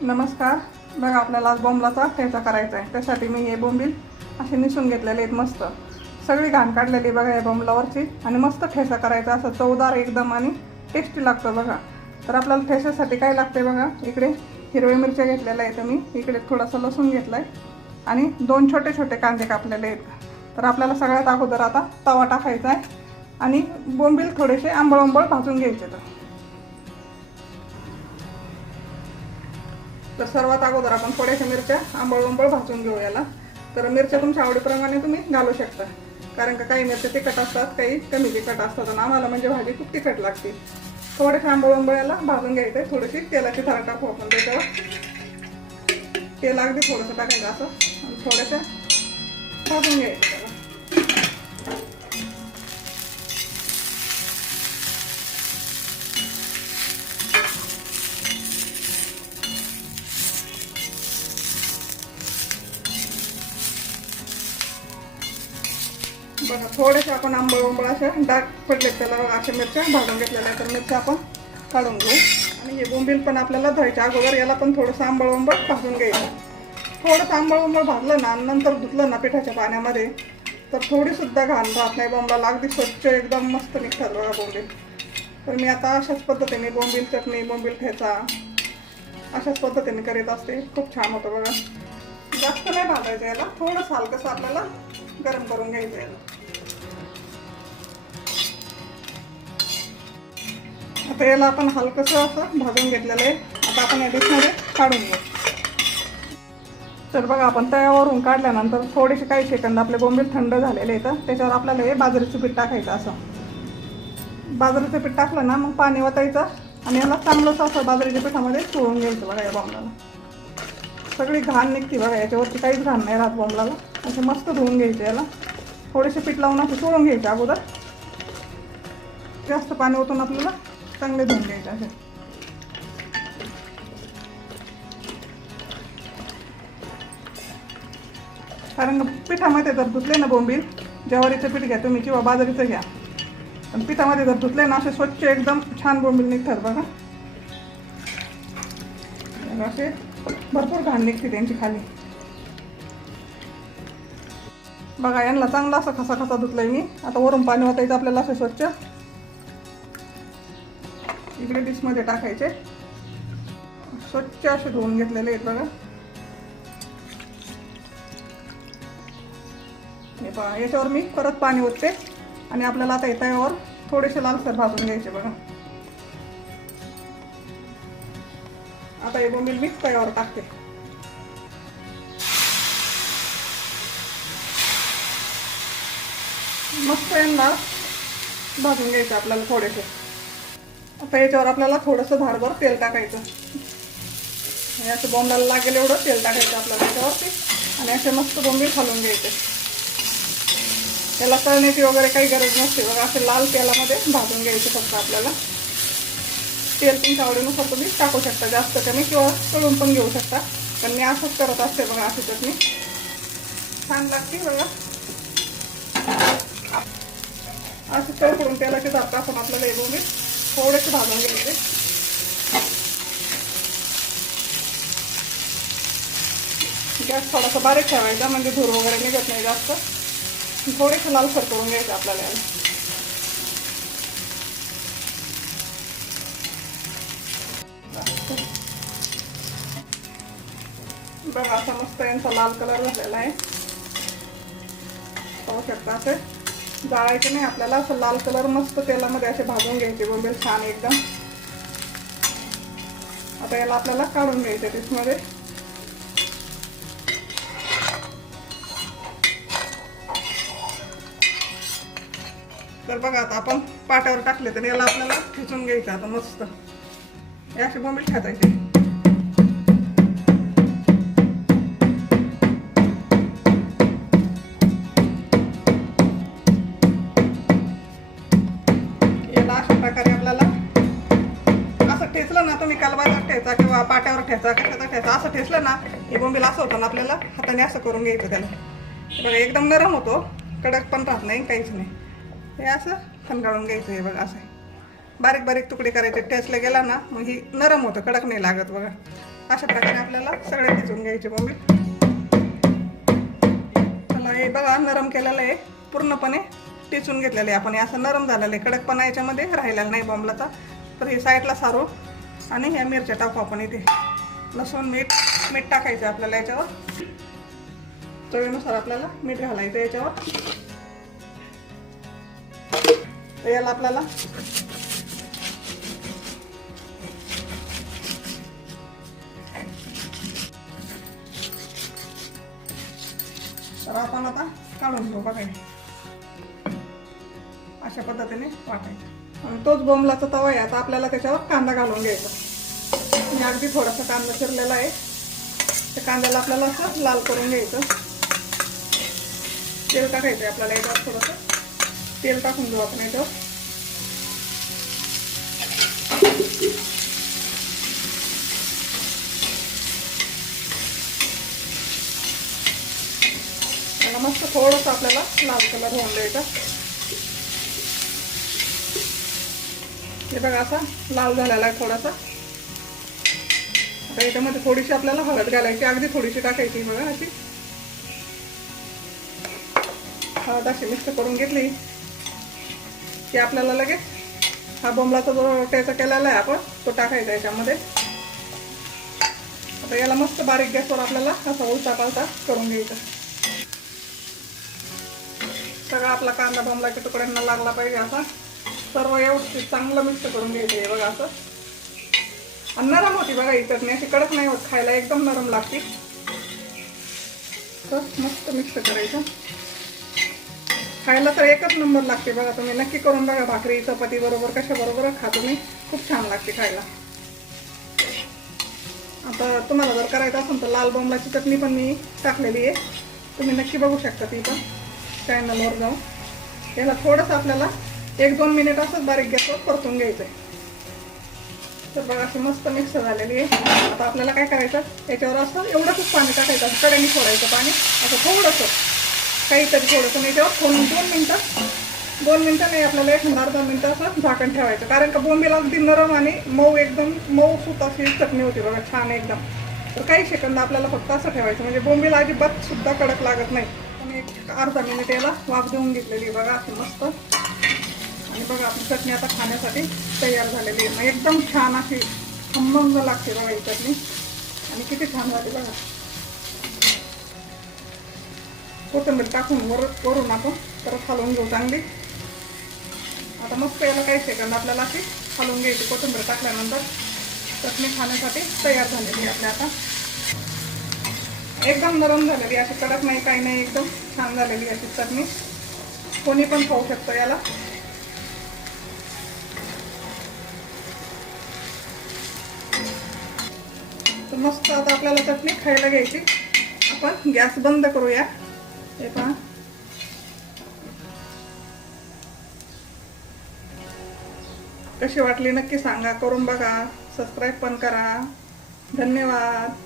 नमस्कार. बघा आपल्याला आज बोंबलाचा ठेचा करायचा आहे त्यासाठी मी हे बोंबील असे निसून घेतलेले आहेत मस्त. सगळी घाण काढलेली बघा या बोंबलावरची आणि मस्त ठेचा करायचा असं चवदार एकदम आणि टेस्टी लागतं बघा. तर आपल्याला ठेच्यासाठी काय लागते बघा? इकडे हिरव्या मिरच्या घेतलेल्या आहेत मी इकडे थोडासा लसूण घेतला आहे आणि दोन छोटे छोटे कांदे कापलेले आहेत. तर आपल्याला सगळ्यात अगोदर आता तवा टाकायचा आहे आणि बोंबील थोडेसे आंबळ आंबळ भाजून घ्यायचे तर. तर सर्वात अगोदर आपण थोड्याशा मिरच्या आंबळ आंबळ भाजून घेऊ याला. तर मिरच्या तुमच्या आवडीप्रमाणे तुम्ही घालू शकता. कारण का काही मिरच्या तिखट असतात काही कमी तिखट असतात आणि आम्हाला म्हणजे भाजी खूप तिखट लागते. थोडेसे आंबळ आंबळ याला भाजून घ्यायचं आहे थोडीशी तेलाची धार टाकू आपण त्याच्यावर. तेल अगदी थोडंसं टाकायचं असं. आणि थोड्याशा भाजून घ्यायचं. बघा थोडेसे आपण आंबळ उंबळ अशा डाग पडलेत त्याला बघा अशा मिरच्या भाजून घेतलेल्या तर मिरच्या आपण काढून घेऊ. आणि हे बोंबील पण आपल्याला धुवायच्या अगोदर याला पण थोडंसं आंबळ उंबळ भाजून घ्यायचं. थोडंसं आंबळ उंबळ भाजलं ना नंतर धुतलं ना पिठाच्या पाण्यामध्ये तर थोडीसुद्धा घाण राहत नाही बोंबाला. अगदी स्वच्छ एकदम मस्त निघतात बघा बोंबील. तर मी आता अशाच पद्धतीने बोंबील चटणी बोंबील ठेचा अशाच पद्धतीने करीत असते. खूप छान होतं बघा. जास्त नाही भाजायचं याला. थोडंसं हलकंसं आपल्याला गरम करून घ्यायचं याला. आता याला आपण हलकंसं असं भाजून घेतलेलं आहे. आता आपण या डिशमध्ये काढून घेऊ. तर बघा आपण तव्यावरून काढल्यानंतर थोडेसे काही सेकंद आपले बोंबील थंड झालेले आहेत. त्याच्यावर आपल्याला हे बाजरीचं पीठ टाकायचं असं. बाजरीचं पीठ टाकलं ना मग पाणी ओतायचं आणि याला चांगलंच असं बाजरीच्या पिठामध्ये चोळून घ्यायचं बघा या बोंबलाला. सगळी घाण निघते बघा याच्यावरती काहीच घाण नाही राहत बोंबलाला. असे मस्त धुवून घ्यायचे याला. थोडेसे पीठ लावून असं चोळून घ्यायचे अगोदर. जास्त पाणी ओतून आपल्याला चांगले धुवून घ्यायचे असे. कारण पिठामध्ये जर धुतले ना बोंबील ज्वारीचं पीठ घ्या तुम्ही किंवा बाजरीचं घ्या. पण पिठामध्ये जर धुतले ना असे स्वच्छ एकदम छान बोंबील निघतात बघा. असे भरपूर घाण निघते त्यांची खाली. बघा यांना चांगला असं खसा खसा धुतलाय मी. आता वरून पाणी ओतायचं आपल्याला असे स्वच्छ इकडे डिशमध्ये टाकायचे. स्वच्छ असे धुवून घेतलेले आहेत बघा. हे पहा याच्यावर मी परत पाणी ओतते आणि आपल्याला आता येत्यावर थोडेसे लालसर भाजून घ्यायचे बघा. आता हे बोंबील मी तव्यावर टाकते. मस्त यांना भाजून घ्यायचे आपल्याला थोडेसे. आता याच्यावर आपल्याला थोडंसं धारभर तेल टाकायचं. हे असं बोंबाला लागेल एवढं तेल टाकायचं आपल्याला त्याच्यावरती. आणि असे मस्त बोंबील खालून घ्यायचे. त्याला तळण्याची वगैरे काही गरज नसते बघा असं लाल तेलामध्ये भाजून घ्यायचे फक्त आपल्याला. तेल तुमच्या आवडीनुसार तुम्ही टाकू शकता जास्त कमी किंवा तळून पण घेऊ शकता. पण मी असंच करत असते बघा अशी चटणी. छान लागते बघा. असं तळकडून तेलाचे जातं आपण आपल्याला हे मी थोडंसं भाजून घ्यायचे. गॅस थोडासा बारीक ठेवायचा म्हणजे धूर वगैरे निघत नाही जास्त. थोडेसे लालसर करून घ्यायचं आपल्याला. बघा असा मस्त यांचा लाल कलर झालेला आहे. पाहू शकता असे. जाळायचे नाही आपल्याला असं लाल कलर मस्त तेलामध्ये असे भाजून घ्यायचे बोंबील छान एकदम. आता याला आपल्याला काढून घ्यायचे डिशमध्ये तर बघा आता आपण पाट्यावर टाकले तर याला आपल्याला खिचून घ्यायचं आता मस्त. हे असे बोंबील खातायचे. कलबाजार ठेचा किंवा पाट्यावर ठेचा कशाचा ठेचा असं ठेचलं ना हे बोंबीला असं होतं ना आपल्याला हाताने असं करून घ्यायचं त्याला. बघा एकदम नरम होतो. कडक पण राहत नाही काहीच नाही. हे असं खनगाळून घ्यायचं हे बघा असं. बारीक बारीक तुकडे करायचे. ठेचले गेला ना मग ही नरम होतं कडक नाही लागत बघा. अशा प्रकारे आपल्याला सगळे ठेचून घ्यायचे बोंबील. चला हे बघा नरम केलेलं आहे. पूर्णपणे टिचून घेतलेलं आहे आपण. हे असं नरम झालेलं आहे. कडकपणा याच्यामध्ये राहिलेला नाही बॉम्बलाचा तर हे साईडला सारू. आणि ह्या मिरच्या टाकू आपण इथे. लसूण मीठ मीठ टाकायचं आपल्याला याच्यावर. चवीनुसार आपल्याला मीठ घालायचं याच्यावर. याला आपल्याला तर आपण आता काढून घेऊ बघायला अशा पद्धतीने वाटायचं. तोच बोंबलाचा तवा आहे. आता आपल्याला त्याच्यावर कांदा घालून घ्यायचा. मी अगदी थोडासा कांदा चिरलेला आहे. त्या कांद्याला आपल्याला असं लाल करून घ्यायचं. तेल टाकायचं आहे आपल्याला याच्यावर थोडंसं. तेल टाकून घेऊ आपण याच्यावर. त्याला मस्त थोडंसं आपल्याला लाल कलर होऊन द्यायचा. हे बघा असा लाल झालेला आहे थोडासा. आता याच्यामध्ये थोडीशी आपल्याला हळद घालायची अगदी थोडीशी टाकायची बघा अशी. हळद अशी मिक्स करून घेतली. की आपल्याला लगेच हा बोंबलाचा जो त्याचा केलेला आहे आपण तो टाकायचा याच्यामध्ये. आता याला मस्त बारीक गॅसवर आपल्याला असा उलटा पालटा करून घ्यायचा. सगळा आपला कांदा बोंबलाच्या तुकड्यांना लागला पाहिजे असा सर्व व्यवस्थित चांगलं मिक्स करून घ्यायचं आहे बघा असं. आणि नरम होती बघा ही चटणी अशी कडक नाही होत खायला एकदम नरम लागते. तर मस्त मिक्स करायचं. खायला तर एकच नंबर लागते बघा तुम्ही. नक्की करून बघा भाकरी चपाती बरोबर कशा बरोबर खा तुम्ही. खूप छान लागते खायला. आता तुम्हाला जर करायचं असेल तर लाल बोंबलाची चटणी पण मी टाकलेली आहे. तुम्ही नक्की बघू शकता ती पण. चॅनलवर जाऊन. याला थोडंसं आपल्याला एक दोन मिनिट असंच बारीक गॅसवर परतून घ्यायचं आहे तर बघा अशी मस्त मिक्स झालेली आहे. आता आपल्याला काय करायचं? याच्यावर असं एवढंच पाणी टाकायचं. असं सोडायचं पाणी. असं थोडंसं काहीतरी थोडंसं. याच्यावर दोन दोन मिनटं दोन मिनटं नाही आपल्याला एक अर्धा मिनटं असं झाकण ठेवायचं. कारण का बोंबीला अगदी नरम आणि मऊ एकदम मऊ सुत अशी चटणी होती बघा छान एकदम. तर काही सेकंद आपल्याला फक्त असं ठेवायचं. म्हणजे बोंबीला अजिबात सुद्धा कडक लागत नाही. आणि एक अर्धा मिनिट याला वाफ देऊन घेतलेली बघा अशी मस्त. आणि बघा आपली चटणी आता खाण्यासाठी तयार झालेली आहे. मग एकदम छान अशी खंबंग लागते बघा ही चटणी आणि किती छान झाली बघा. कोथिंबीर टाकून वर वरून आपण परत हलवून घेऊ चांगली. आता मस्त याला काही सेकंद आपल्याला अशी हलवून घ्यायची कोथिंबीर टाकल्यानंतर. चटणी खाण्यासाठी तयार झालेली आपल्या आता. एकदम नरम झालेली अशी कडक नाही काही नाही एकदम छान झालेली अशी चटणी. कोणी पण खाऊ शकतो याला. तर मस्त आता आपल्याला चटणी खायला घ्यायची. आपण गॅस बंद करूया. हे पहा. कशी वाटली नक्की सांगा. करून बघा. सबस्क्राईब पण करा. धन्यवाद.